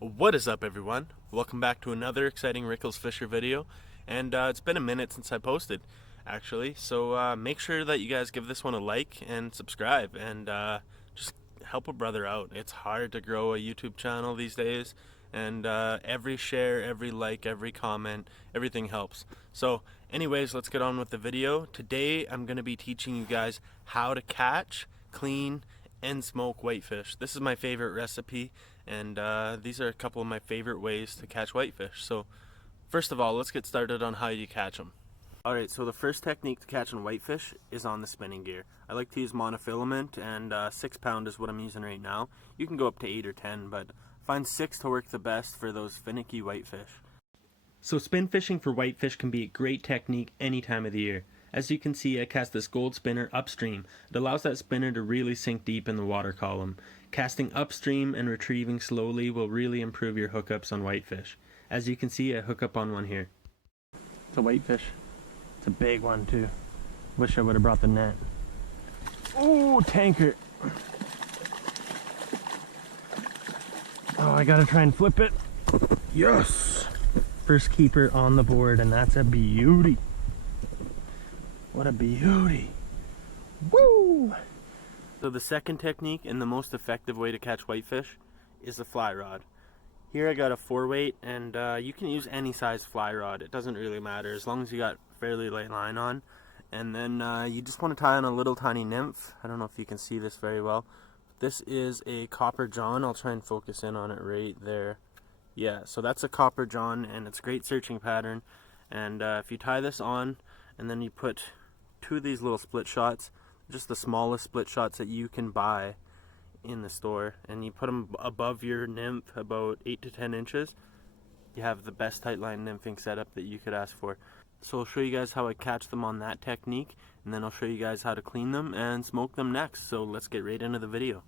What is up, everyone? Welcome back to another exciting Rickles Fisher video, and it's been a minute since I posted, actually, so make sure that you guys give this one a like and subscribe, and just help a brother out. It's hard to grow a YouTube channel these days, and every share, every like, every comment, everything helps. So anyways, let's get on with the video. Today I'm going to be teaching you guys how to catch, clean, and smoke whitefish. This is my favorite recipe, and these are a couple of my favorite ways to catch whitefish. So first of all, let's get started on how you catch them. Alright, so the first technique to catching whitefish is on the spinning gear. I like to use monofilament, and 6 pound is what I'm using right now. You can go up to 8 or 10, but I find 6 to work the best for those finicky whitefish. So spin fishing for whitefish can be a great technique any time of the year. As you can see, I cast this gold spinner upstream. It allows that spinner to really sink deep in the water column. Casting upstream and retrieving slowly will really improve your hookups on whitefish. As you can see, I hook up on one here. It's a whitefish. It's a big one too. Wish I would have brought the net. Oh, tanker. Oh, I gotta try and flip it. Yes! First keeper on the board, and that's a beauty. What a beauty. Woo! So the second technique and the most effective way to catch whitefish is a fly rod. Here I got a 4-weight, and you can use any size fly rod. It doesn't really matter as long as you got fairly light line on. And then you just want to tie on a little tiny nymph. I don't know if you can see this very well. This is a copper john. I'll try and focus in on it right there. Yeah, so that's a copper john, and it's a great searching pattern. And if you tie this on, and then you put 2 of these little split shots, just the smallest split shots that you can buy in the store, and you put them above your nymph about 8 to 10 inches, you have the best tightline nymphing setup that you could ask for. So I'll show you guys how I catch them on that technique, and then I'll show you guys how to clean them and smoke them next. So let's get right into the video.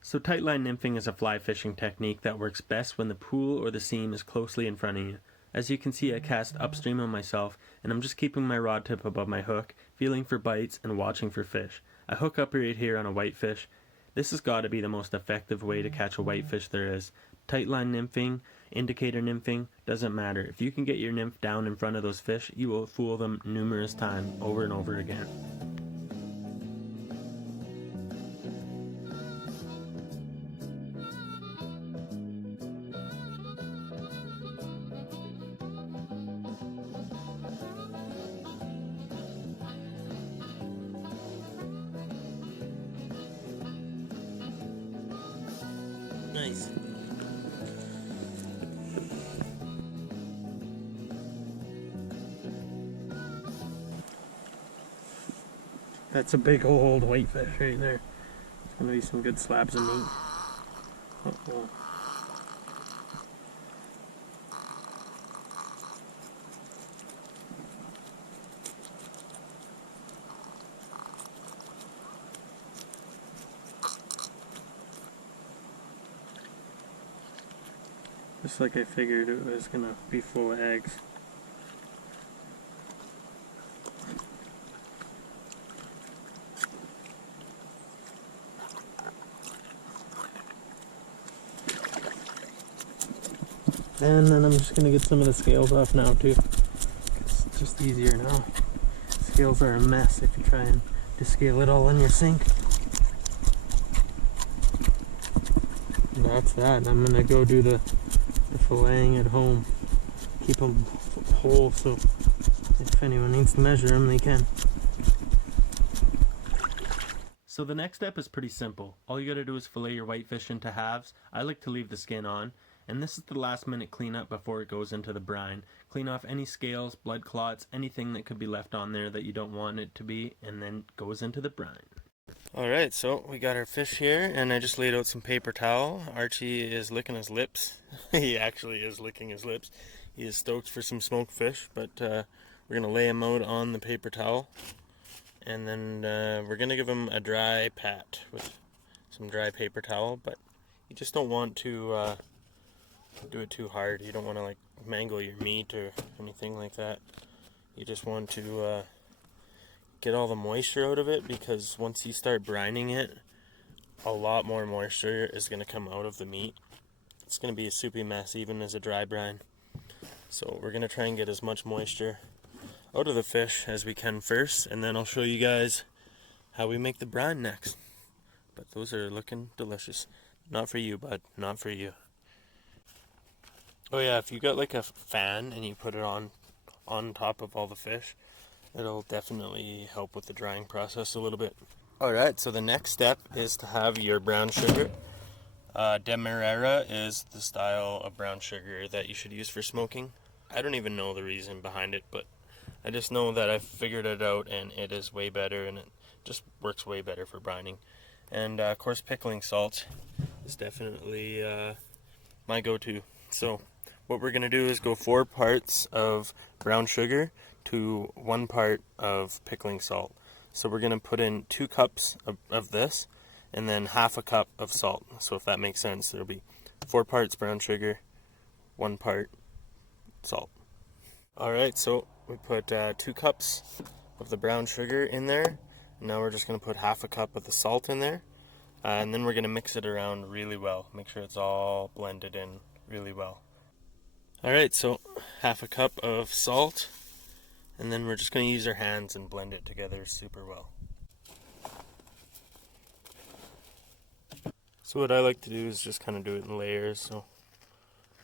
So tightline nymphing is a fly fishing technique that works best when the pool or the seam is closely in front of you. As you can see, I cast upstream on myself, and I'm just keeping my rod tip above my hook, feeling for bites and watching for fish. I hook up right here on a whitefish. This has got to be the most effective way to catch a whitefish there is. Tightline nymphing, indicator nymphing, doesn't matter. If you can get your nymph down in front of those fish, you will fool them numerous times over and over again. Nice. That's a big old whitefish right there. It's gonna be some good slabs of meat. Uh-oh. Just like I figured it was gonna be full of eggs. And then I'm just gonna get some of the scales off now too. It's just easier now. Scales are a mess if you try and descale it all in your sink. And that's that. I'm gonna go do the filleting at home. Keep them whole, so if anyone needs to measure them, they can. So the next step is pretty simple. All you gotta do is fillet your whitefish into halves. I like to leave the skin on. And this is the last minute cleanup before it goes into the brine. Clean off any scales, blood clots, anything that could be left on there that you don't want it to be, and then goes into the brine. Alright, so we got our fish here, and I just laid out some paper towel. Archie is licking his lips. He actually is licking his lips. He is stoked for some smoked fish, but we're going to lay him out on the paper towel. And then we're going to give him a dry pat with some dry paper towel, but you just don't want to do it too hard. You don't want to like mangle your meat or anything like that. You just want to get all the moisture out of it, because once you start brining it, a lot more moisture is going to come out of the meat. it's going to be a soupy mess even as a dry brine. So we're going to try and get as much moisture out of the fish as we can first, and then I'll show you guys how we make the brine next. But those are looking delicious. Not for you, bud. Not for you. Oh yeah, if you got like a fan and you put it on top of all the fish, it'll definitely help with the drying process a little bit. Alright, so the next step is to have your brown sugar. Demerara is the style of brown sugar that you should use for smoking. I don't even know the reason behind it, but I just know that I've figured it out and it is way better, and it just works way better for brining. And of course, pickling salt is definitely my go-to. So what we're going to do is go 4 parts of brown sugar to 1 part of pickling salt. So we're going to put in 2 cups of this, and then half a cup of salt. So if that makes sense, there'll be 4 parts brown sugar, 1 part salt. Alright, so we put 2 cups of the brown sugar in there. Now we're just going to put half a cup of the salt in there. And then we're going to mix it around really well. Make sure it's all blended in really well. Alright, so half a cup of salt. And then we're just going to use our hands and blend it together super well. So what I like to do is just kind of do it in layers. So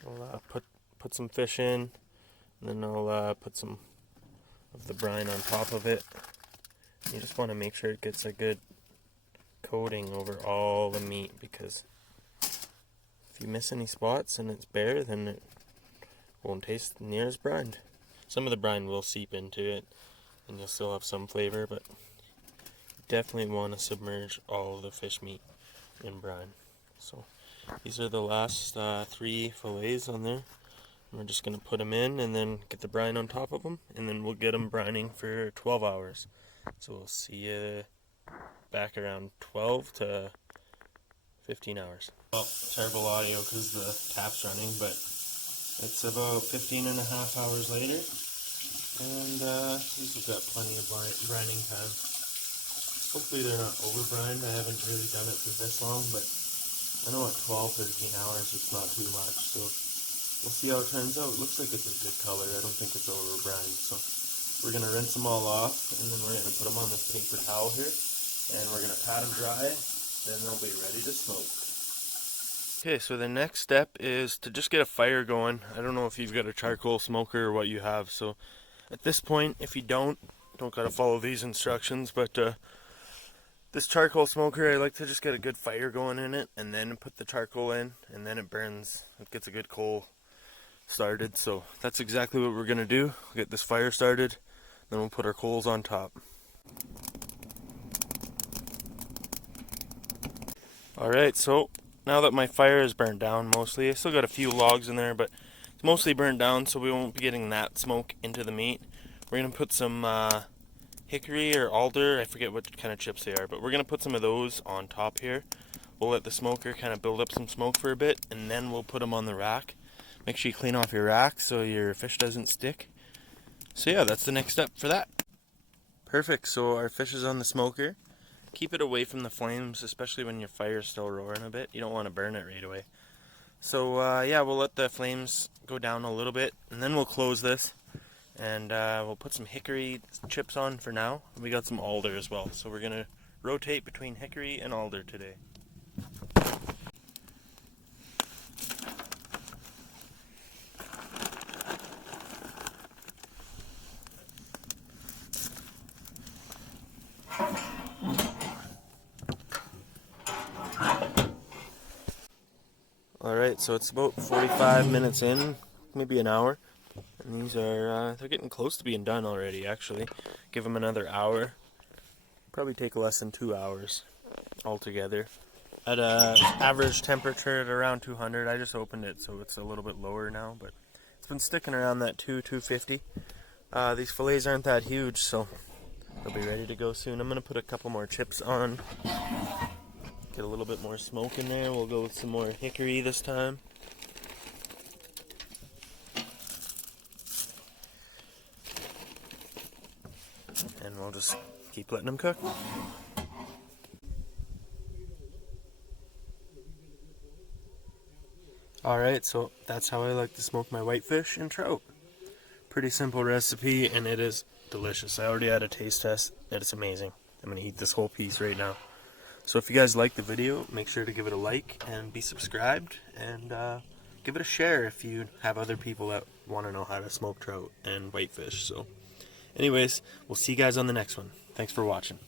I'll put some fish in, and then I'll put some of the brine on top of it. You just want to make sure it gets a good coating over all the meat, because if you miss any spots and it's bare, then it won't taste near as brined. Some of the brine will seep into it and you'll still have some flavor, but you definitely want to submerge all of the fish meat in brine. So these are the last 3 fillets on there. We're just going to put them in and then get the brine on top of them, and then we'll get them brining for 12 hours. So we'll see you back around 12 to 15 hours. Well, terrible audio because the tap's running, but it's about 15 and a half hours later, and these have got plenty of brining time. Hopefully they're not over brined. I haven't really done it for this long, but I know at 12-13 hours it's not too much, so we'll see how it turns out. It looks like it's a good color. I don't think it's over brined, so we're going to rinse them all off, and then we're going to put them on this paper towel here, and we're going to pat them dry, then they'll be ready to smoke. Okay, so the next step is to just get a fire going. I don't know if you've got a charcoal smoker or what you have, so at this point, if you don't gotta follow these instructions, but this charcoal smoker, I like to just get a good fire going in it, and then put the charcoal in, and then it burns. It gets a good coal started, so that's exactly what we're gonna do. We'll get this fire started, then we'll put our coals on top. Alright, so now that my fire is burned down mostly, I still got a few logs in there, but it's mostly burned down, so we won't be getting that smoke into the meat. We're going to put some hickory or alder, I forget what kind of chips they are, but we're going to put some of those on top here. We'll let the smoker kind of build up some smoke for a bit, and then we'll put them on the rack. Make sure you clean off your rack so your fish doesn't stick. So yeah, that's the next step for that. Perfect, so our fish is on the smoker. Keep it away from the flames, especially when your fire's still roaring a bit. You don't want to burn it right away. So yeah, we'll let the flames go down a little bit, and then we'll close this, and we'll put some hickory chips on for now. We got some alder as well, so we're going to rotate between hickory and alder today. Alright, so it's about 45 minutes in, maybe an hour, and these are, they're getting close to being done already, actually. Give them another hour. Probably take less than 2 hours altogether. At an average temperature at around 200, I just opened it, so it's a little bit lower now, but it's been sticking around that 250. These fillets aren't that huge, so they'll be ready to go soon. I'm going to put a couple more chips on. Get a little bit more smoke in there. We'll go with some more hickory this time. And we'll just keep letting them cook. Alright, so that's how I like to smoke my whitefish and trout. Pretty simple recipe, and it is delicious. I already had a taste test, and it's amazing. I'm going to eat this whole piece right now. So if you guys like the video, make sure to give it a like and be subscribed, and give it a share if you have other people that want to know how to smoke trout and whitefish. So anyways, we'll see you guys on the next one. Thanks for watching.